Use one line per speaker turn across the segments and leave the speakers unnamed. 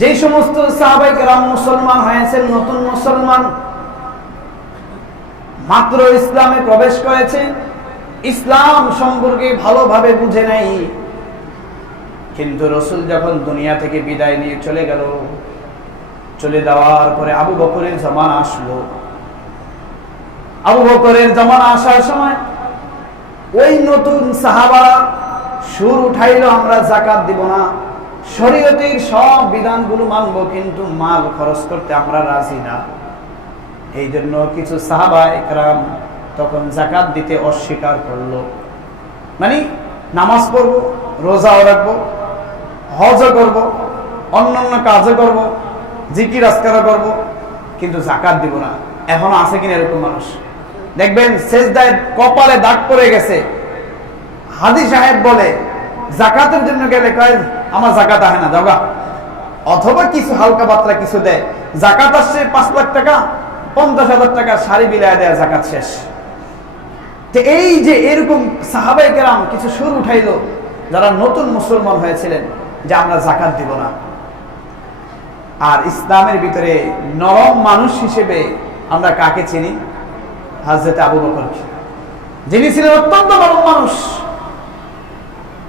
যে সমস্ত মুসলমান হয়েছেন, নতুন মুসলমান মাত্র ইসলামে প্রবেশ করেছে। ইসলাম সম্পর্কে ভালোভাবে বুঝে নাই। কিন্তু রসুল যখন দুনিয়া থেকে বিদায় নিয়ে চলে গেল, চলে যাওয়ার পরে আবু বকরের জমান আসলো। আবু বকরের জমান আসার সময় ওই নতুন সাহাবারা সুর উঠাইলো আমরা জাকাত দিব না। শরীয়তের সব বিধানগুলো মানবো, কিন্তু মাল খরচ করতে আমরা রাজি না। এই জন্য কিছু সাহাবা একরাম তখন জাকাত দিতে অস্বীকার করল। মানে নামাজ পড়ব, রোজাও রাখব, হজও করব, অন্যান্য কাজও করব, জিকির আজকারও করব, কিন্তু জাকাত দিব না। এখনও আছে কিনা এরকম মানুষ? দেখবেন শেষদায় কপালে দাগ পড়ে গেছে। হাদি সাহেব বলে, জাকাতের জন্য গেলে কয়, আমার জাকাত আহে না দাওগা অথবা কিছু হালকা পাতলা কিছু দেয়, জাকাত আসছে পাঁচ লাখ টাকা, পঞ্চাশ হাজার টাকা, শাড়ি বিলায় দেয়, জাকাত শেষ। এই যে এরকম সাহাবাই কেরাম কিছু সুর উঠাইলো, যারা নতুন মুসলমান হয়েছিলেন, যে আমরা জাকাত দিব না। আর ইসলামের ভিতরে নরম মানুষ হিসেবে আমরা কাকে চিনি? হাজরত আবু বকরকে যিনি ছিলেন অত্যন্ত নরম মানুষ।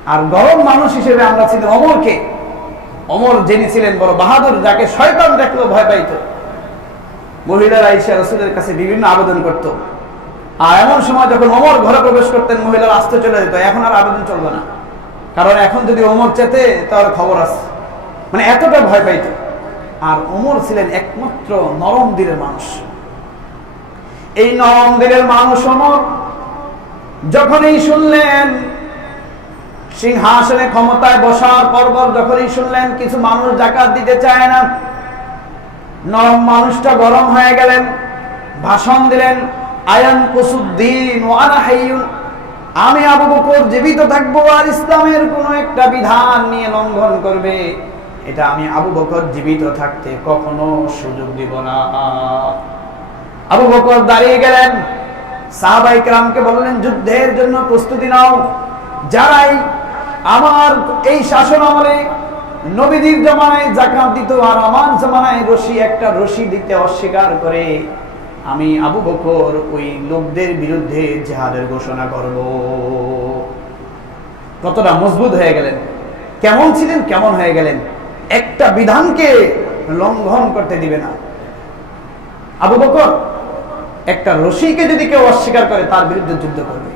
আর গরম মানুষ হিসেবে আমরা চিনি অমরকে। অমর যিনি ছিলেন বড় বাহাদুর, যাকে শয়তান দেখল ভয় পাইত। মহিলারা ঈশা রসুলের কাছে বিভিন্ন আবেদন করত। আর এমন সময় যখন অমর ঘরে প্রবেশ করতেন, মহিলারা আসতে চলে যেত। এখন আর আবেদন চলবে না। কারণ এখন যদি ওমর চেতে তার খবর আছে। মানে এতটা ভয় পাইত। আর অমর ছিলেন একমাত্র নরম দিলের মানুষ। এই নরম মানুষ ওমর যখনই শুনলেন সিংহাসনে ক্ষমতায় বসার পর্বত যখনই শুনলেন কিছু মানুষ জাকাত দিতে চায় না, নরম মানুষটা গরম হয়ে গেলেন, ভাষণ দিলেন, আয়ান কুসুদ্দিন আমি আবু বকর জীবিত থাকব আর ইসলামের কোন একটা বিধান নিয়ে লঙ্ঘন করবে। এটা আমি আবু বকর জীবিত থাকতে কখনো সুযোগ দিব না। আবু বকর দাঁড়িয়ে গেলেন। সাহাবাই ক্রামকে বললেন, যুদ্ধের জন্য প্রস্তুতি নাও। যারাই আমার এই শাসন আমলে নবীদের জমানায় জাকাত দিত আর আমার জমানায় রশি একটা রশি দিতে অস্বীকার করে, আমি আবু বকর ওই লোকদের বিরুদ্ধে জেহাদের ঘোষণা করব। কতটা মজবুত হয়ে গেলেন। কেমন ছিলেন, কেমন হয়ে গেলেন। একটা বিধানকে লঙ্ঘন করতে দিবে না। আবু বকর একটা রশিকে যদি কেউ অস্বীকার করে, তার বিরুদ্ধে যুদ্ধ করবে।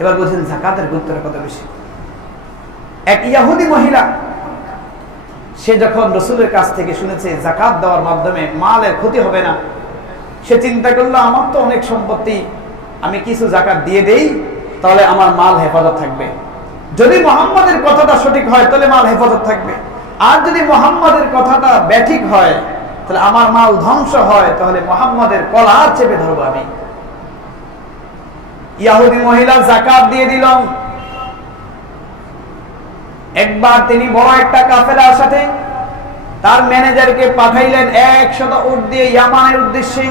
এবার বলছেন, জাকাতের গুরুত্বটা কত বেশি? এক ইয়াহুদি মহিলা, সে যখন রসুলের কাছ থেকে শুনেছে, জাকাত দেওয়ার মাধ্যমে মালের ক্ষতি হবে না, সে চিন্তা করল, আমার তো অনেক সম্পত্তি, আমি কিছু জাকাত দিয়ে দেই, তাহলে আমার মাল হেফাজত থাকবে। যদি মোহাম্মদের কথাটা সঠিক হয়, তাহলে মাল হেফাজত থাকবে। আর যদি মোহাম্মদের কথাটা ব্যাঠিক হয় তাহলে আমার মাল ধ্বংস হয়, তাহলে মোহাম্মদের কলা চেপে ধরবো আমি। ইয়াহুদি মহিলা জাকাত দিয়ে দিলাম একবার তিনি বড় একটা কাফেলার সাথে তার ম্যানেজারকে পাঠাইলেন একশত উট দিয়ে ইয়ামানের উদ্দেশ্যে।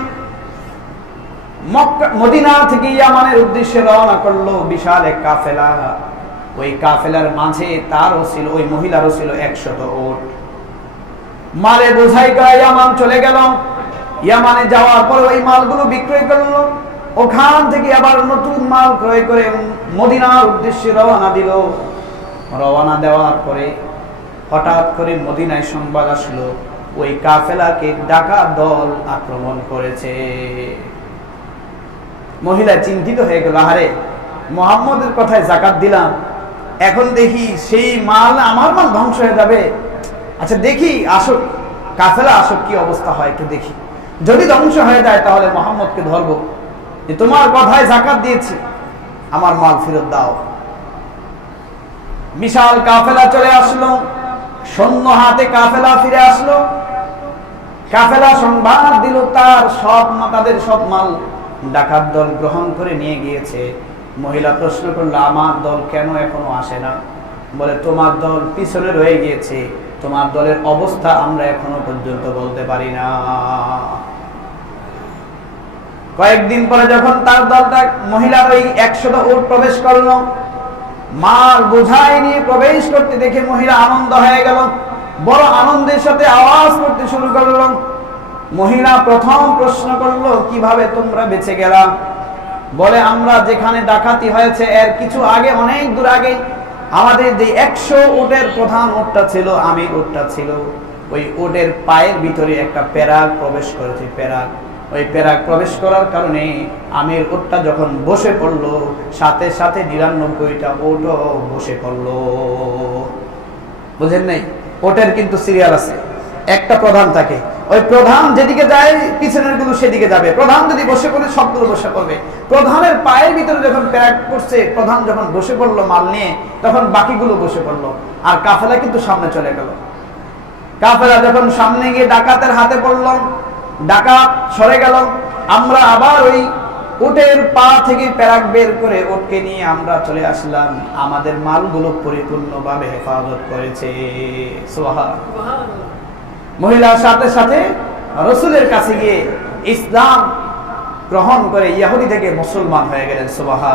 মদিনা থেকে ইয়ামানের উদ্দেশ্যে রওনা করল বিশাল এক কাফেলা। ওই কাফেলার মাঝে তারও ছিল, ওই মহিলারও ছিল একশত উট। মালে বোঝাই করা ইয়ামান চলে গেল। ইয়ামানে যাওয়ার পর ওই মালগুলো বিক্রয় করল। ওখান থেকে আবার নতুন মাল ক্রয় করে মদিনার উদ্দেশ্যে রওনা দিল। রওনা দেওয়ার পরে হঠাৎ করে মদিনায় সংবাদ আসলো, ওই কাফেলাকে ডাকা দল আক্রমণ করেছে। মহিলা চিন্তিত হয়ে গেল আরে মোহাম্মদের কথায় জাকাত দিলাম। এখন দেখি সেই মাল, আমার মাল ধ্বংস হয়ে যাবে। আচ্ছা দেখি আসুক কাফেলা আসুক কি অবস্থা হয় একটু দেখি। যদি ধ্বংস হয়ে যায় তাহলে মোহাম্মদকে ধরবো। যে তোমার কথায় জাকাত দিয়েছি, আমার মাল ফেরত দাও। বিশাল কাফেলা চলে আসলো, সৈন্য হাতে কাফেলা ফিরে আসলো। কাফেলা সংবাদ দিল, তার সব তাদের সব মাল ডাকাত দল গ্রহণ করে নিয়ে গিয়েছে। মহিলা প্রশ্ন করল, আমার দল কেন এখনও আসে না? বলে, তোমার দল পিছনে রয়ে গিয়েছে। তোমার দলের অবস্থা আমরা এখনও পর্যন্ত বলতে পারি না। কয়েকদিন পরে যখন তার দলটা মহিলার ওই একশত উট প্রবেশ করল মাল বোঝাই নিয়ে প্রবেশ করতে দেখে মহিলা আনন্দ হয়ে গেল, বড় আনন্দের সাথে আওয়াজ করতে শুরু করল। মহিলা প্রথম প্রশ্ন করল, কীভাবে তোমরা বেঁচে গেলাম বলে, আমরা যেখানে ডাকাতি হয়েছে, এর কিছু আগে, অনেক দূর আগে আমাদের যে একশো উটের প্রধান উটটা ছিল, আমি উটটা ছিল। ওই উটের পায়ের ভিতরে একটা প্যারাগ প্রবেশ করেছে প্যারাগ ওই প্যারাগ প্রবেশ করার কারণে আমির উটটা যখন বসে পড়ল, সাথে সাথে নিরানব্বইটা ওটও বসে পড়ল। বুঝেন নাই? ওটের কিন্তু সিরিয়াল আছে। একটা প্রধান থাকে। ওই প্রধান যেদিকে যায়, পিছনেরগুলো সেদিকে যাবে। প্রধান যদি বসে পড়ে, সবগুলো বসে পড়বে। প্রধানের পায়ের ভিতরে যখন প্যারাক করছে প্রধান যখন বসে পড়ল মাল নিয়ে, তখন বাকিগুলো বসে পড়ল। আর কাফেলা কিন্তু সামনে চলে গেল। কাফেলা যখন সামনে গিয়ে ডাকাতের হাতে পড়ল, ডাকাত সরে গেল। আমরা আবার ওই উটের পা থেকে প্যারাক বের করে ওটকে নিয়ে আমরা চলে আসলাম। আমাদের মালগুলো পরিপূর্ণভাবে হেফাজত করেছে। সোহা মহিলার সাথে সাথে রসুলের কাছে গিয়ে ইসলাম গ্রহণ করে ইয়াহুদি থেকে মুসলমান হয়ে গেলেন সুবাহা